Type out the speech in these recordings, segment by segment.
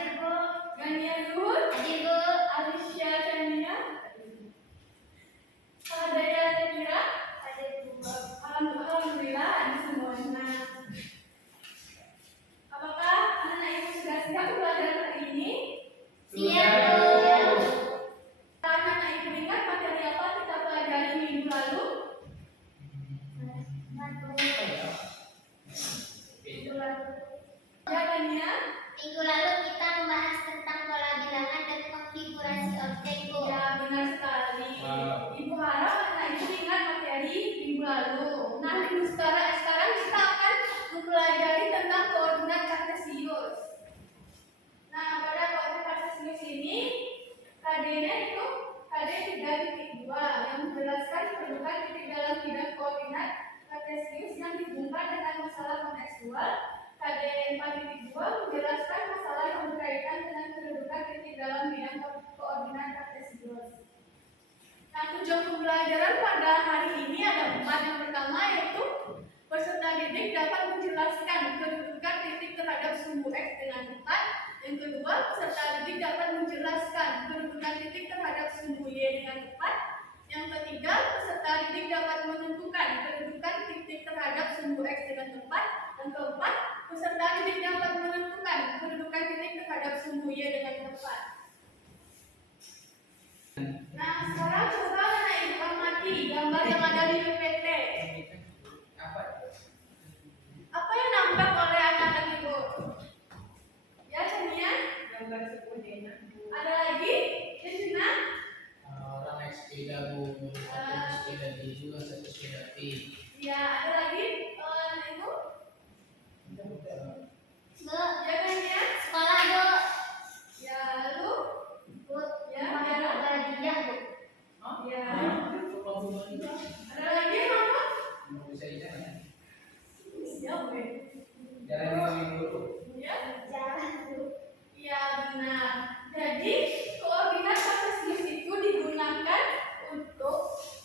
Hadir, Bu. Gania Zuhur. Hadir, Bu. Alicia Chania. Daya Tekira. Hadir, Bu. Alhamdulillah ada semuanya. Apakah anak-anak ibu sudah siap belajar hari ini? Siap, Bu. Anak-anak ibu ingat materi apa kita pelajari minggu lalu? Ya, Gania. Minggu lalu kita membahas tentang pola bilangan dan konfigurasi objek, Bu. Ya, benar sekali. Ibu harap anak ibu ingat materi minggu lalu. Nah, ibu sekarang kita akan mempelajari tentang koordinat kartesius. Nah, pada koordinat kartesius ini, KD-nya itu KD 3.2 yang menjelaskan perlukan titik dalam bidang koordinat kartesius yang dihubungkan dengan masalah kontekstual. KD 4.2 menjelaskan masalah yang berkaitan dengan kedudukan titik dalam bidang koordinat kartesius. Nah, tujuan pembelajaran pada hari ini ada 4. Yang pertama yaitu peserta didik dapat menjelaskan kedudukan titik terhadap sumbu X dengan tepat. Yang kedua, peserta didik dapat menjelaskan kedudukan titik terhadap sumbu Y dengan tepat. Yang ketiga, peserta didik dapat menentukan kedudukan titik terhadap sumbu X dengan tepat. Yang keempat, peserta didik dapat menentukan kedudukan titik terhadap sumbu Y dengan tepat. Nah, sekarang coba anak ibu amati gambar yang ada di PPT. Apa yang nampak oleh anak-anak ibu? Ya, Chania? Gambar sepeda. Ada lagi di sini? Orang naik sepeda, Bu. Satu sepeda D juga, satu sepeda P. Ya, ada lagi anak ibu? Bu, Ya, Chania? sekolah, Bu. Ya, lalu? Bu, Ya, pakai ya. Bajijah, Bu. Ya. Coba Bu Moni. Ada lagi yang nampak? Mau bisa jalan. Ya, oke. Jalan kami dulu. Ya? Jalan, Bu. Ya, benar. Jadi, koordinat kartesius itu digunakan untuk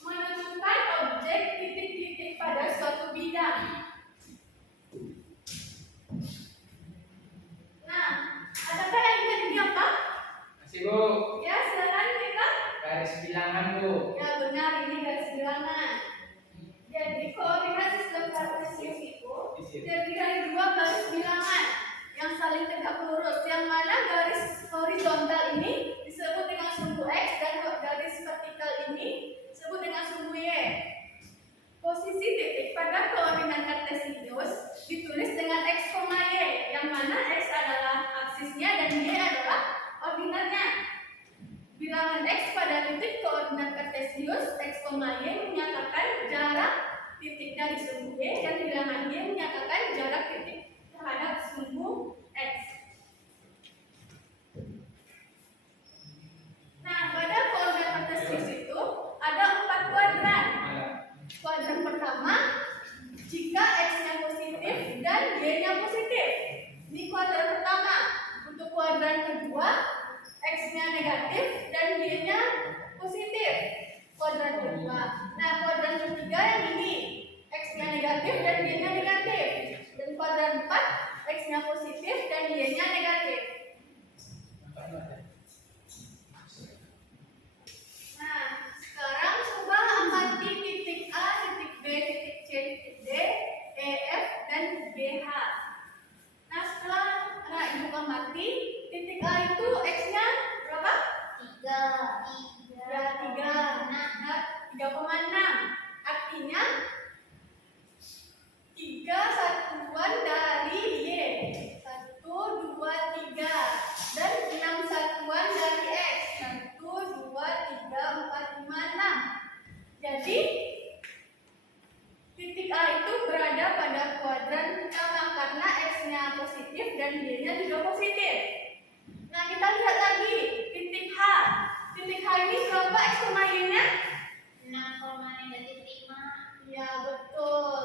menentukan objek titik-titik pada suatu bidang. Nah, adakah yang ingat ini apa? Masih, Bu. Ya, silakan kita. Garis bilangan, Bu. Ya, benar, ini garis bilangan. Jadi, koordinat sistem kartesius itu terdiri dari 2 garis bilangan yang saling tegak lurus, yang mana garis horizontal ini disebut dengan sumbu X dan garis vertikal ini disebut dengan sumbu Y. Posisi titik pada koordinat kartesius ditulis dengan X, Y, yang mana X adalah aksisnya dan Y adalah ordinatnya. Bilangan X pada titik koordinat kartesius X, Y menyatakan jarak titik dari sumbu Y dan bilangan Y menyatakan jarak titik terhadap sumbu X. Nah, pada koordinat kartesius itu ada 4 kuadran. Kuadran pertama, jika X-nya positif dan Y-nya positif. Ini kuadran pertama. Untuk kuadran kedua, X-nya negatif dan Y-nya positif. Kuadran kedua. Nah, kuadran ketiga yang ini, X-nya negatif dan Y-nya negatif. Dan kuadran 4, X-nya positif dan Y-nya negatif. Nah, sekarang coba amati titik A, titik B, titik C, titik D, E, F, dan GH. Nah, setelah anak ibu amati, titik A itu X-nya berapa? 3. Ya, 3. Nah, 3,6. Artinya 3 satuan dari Y. 1, 2, 3. Dan 6 satuan dari X. 1, 2, 3, 4, 5, 6. Jadi, titik A itu berada pada kuadran pertama karena X-nya positif dan Y-nya juga positif. Nah, kita lihat lagi titik H. Titik H ini berapa X, Y-nya? 6,-5. Ya, betul.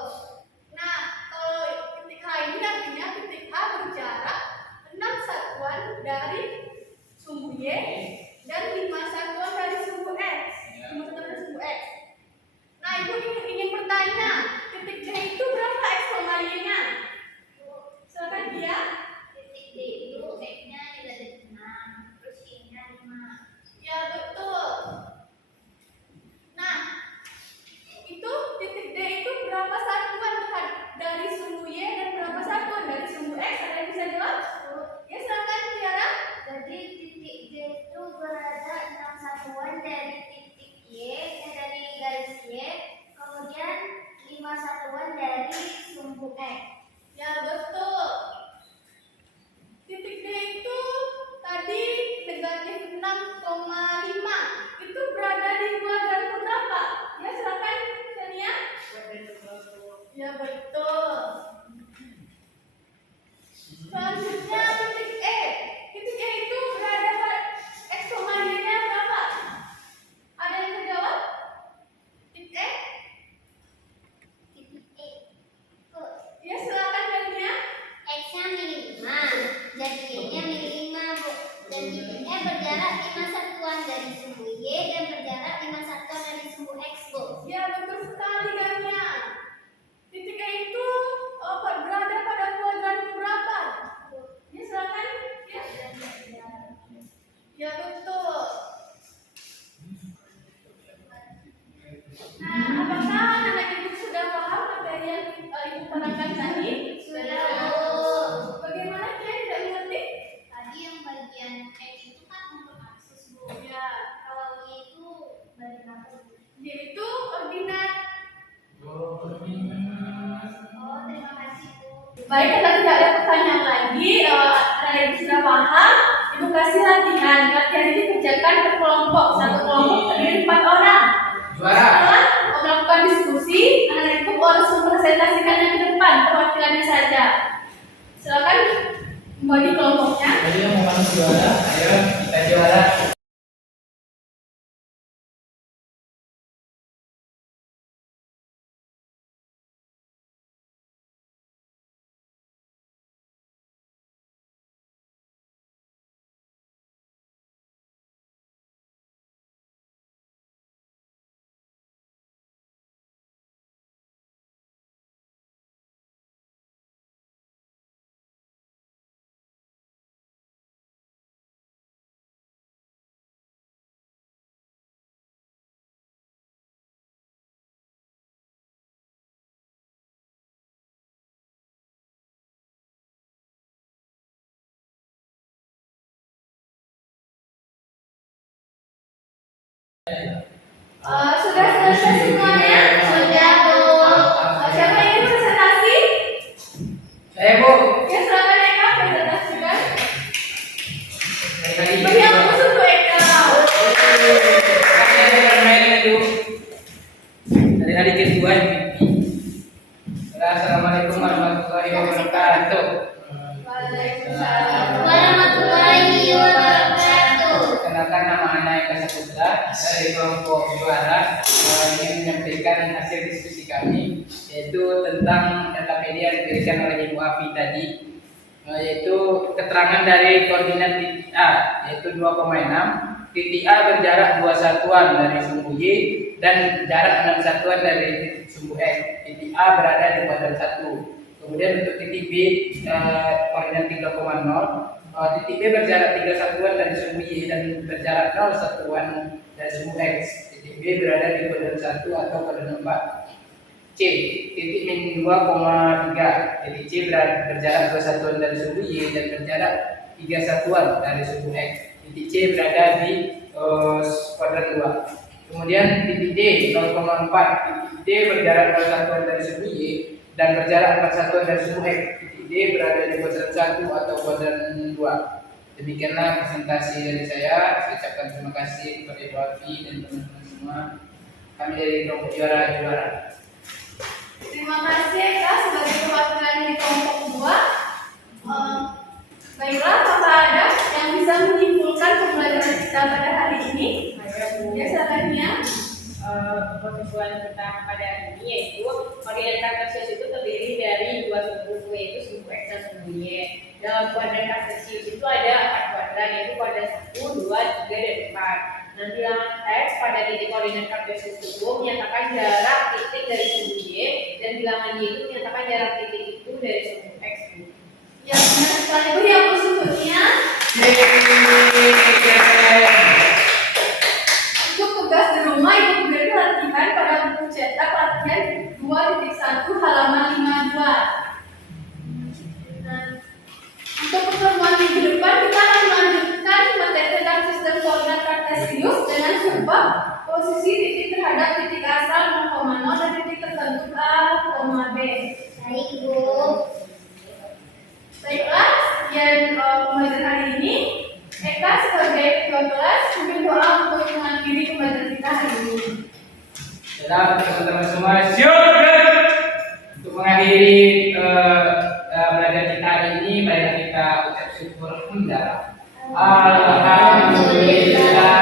Nah, kalau titik H ini artinya titik A berjarak 6 satuan dari sumbu Y dan 5 satuan dari sumbu X. 5 satuan dari sumbu X. Nah, ibu ingin bertanya, titik D itu berapa X, Y-nya? Silakan dia. Titik D itu Baik, kalau tidak ada pertanyaan lagi, karena Ibu sudah paham, Ibu kasih latihan. Latihan ini kerjakan per kelompok. Satu kelompok terdiri 4 orang. Juara. Setelah melakukan diskusi, anak-anak Ibu harus mempresentasikannya ke depan, perwakilannya saja. Silakan bagi kelompoknya. Jadi mau masuk juara, ayo kita juara. Sudah selesai semuanya? Sudah, Bu. Siapa yang ingin presentasi? Saya Bu. Ya, silakan Eka presentasikan. Saya tadi. Beri aplaus untuk Eka. Saya bermain itu. Dari hari kedua ini. Assalamualaikum warahmatullahi wabarakatuh. Waalaikumsalam. Warahmatullahi wabarakatuh. Kenalkan nama anak Eka Saputra dari kelompok juara. Ingin menyampaikan hasil diskusi kami yaitu tentang datapedia yang diberikan oleh Ibu Afi tadi, yaitu keterangan dari koordinat titik A yaitu 2,6, titik A berjarak 2 satuan dari sumbu Y dan jarak 6 satuan dari titik sumbu X. Titik A berada di kuadran 1. Kemudian untuk titik B koordinat 3,0, titik B berjarak 3 satuan dari sumbu Y dan berjarak 0 satuan dari sumbu X. Titik B berada di kuadran 1 atau kuadran 4. C, titik min 2,3. Titik C berjarak 2 satuan dari sumbu Y dan berjarak 3 satuan dari sumbu X. Titik C berada di kuadran 2. Kemudian titik D 0,4. Titik D berjarak 2 satuan dari sumbu Y dan berjarak 4 satuan dari sumbu X. Titik D berada di kuadran 1 atau kuadran 2. Demikianlah presentasi dari saya. Saya ucapkan terima kasih kepada Ibu Afi dan teman-teman semua. Kami dari kelompok juara. Terima kasih Eka sebagai perwakilan di kelompok 2. Baiklah, apakah ada yang bisa menyimpulkan pembelajaran kita pada hari ini? Ya, silakan ya. Kesimpulan kita pada hari ini yaitu koordinat kartesius itu terdiri dari 2 sumbu, yaitu sumbu X dan sumbu Y. Dalam kuadran kartesius itu ada 4 kuadran, yaitu kuadran 1, 2, 3, dan 4. Nah, bilangan X pada titik koordinat kartesius itu menyatakan jarak titik dari sumbu Y, dan bilangan Y itu menyatakan jarak titik itu dari sumbu X. Ya, benar sekali. Beri aplaus untuknya. Untuk tugas di rumah, Ibu beri latihan pada buku cetak latihan 2.1 halaman 52. Nah, untuk pertemuan minggu depan kita akan melanjutkan materi tentang sistem koordinat kartesius dengan subbab posisi titik terhadap titik asal 0,0 dan titik tertentu A, B. Baik, Bu. Baiklah, sekian pembelajaran hari ini. Eka sebagai ketua kelas mungkin doa untuk mengakhiri pembelajaran kita hari ini. Dalam teman-teman semua siap untuk mengakhiri belajar kita hari ini, marilah kita ucap syukur mendalam. Alhamdulillah.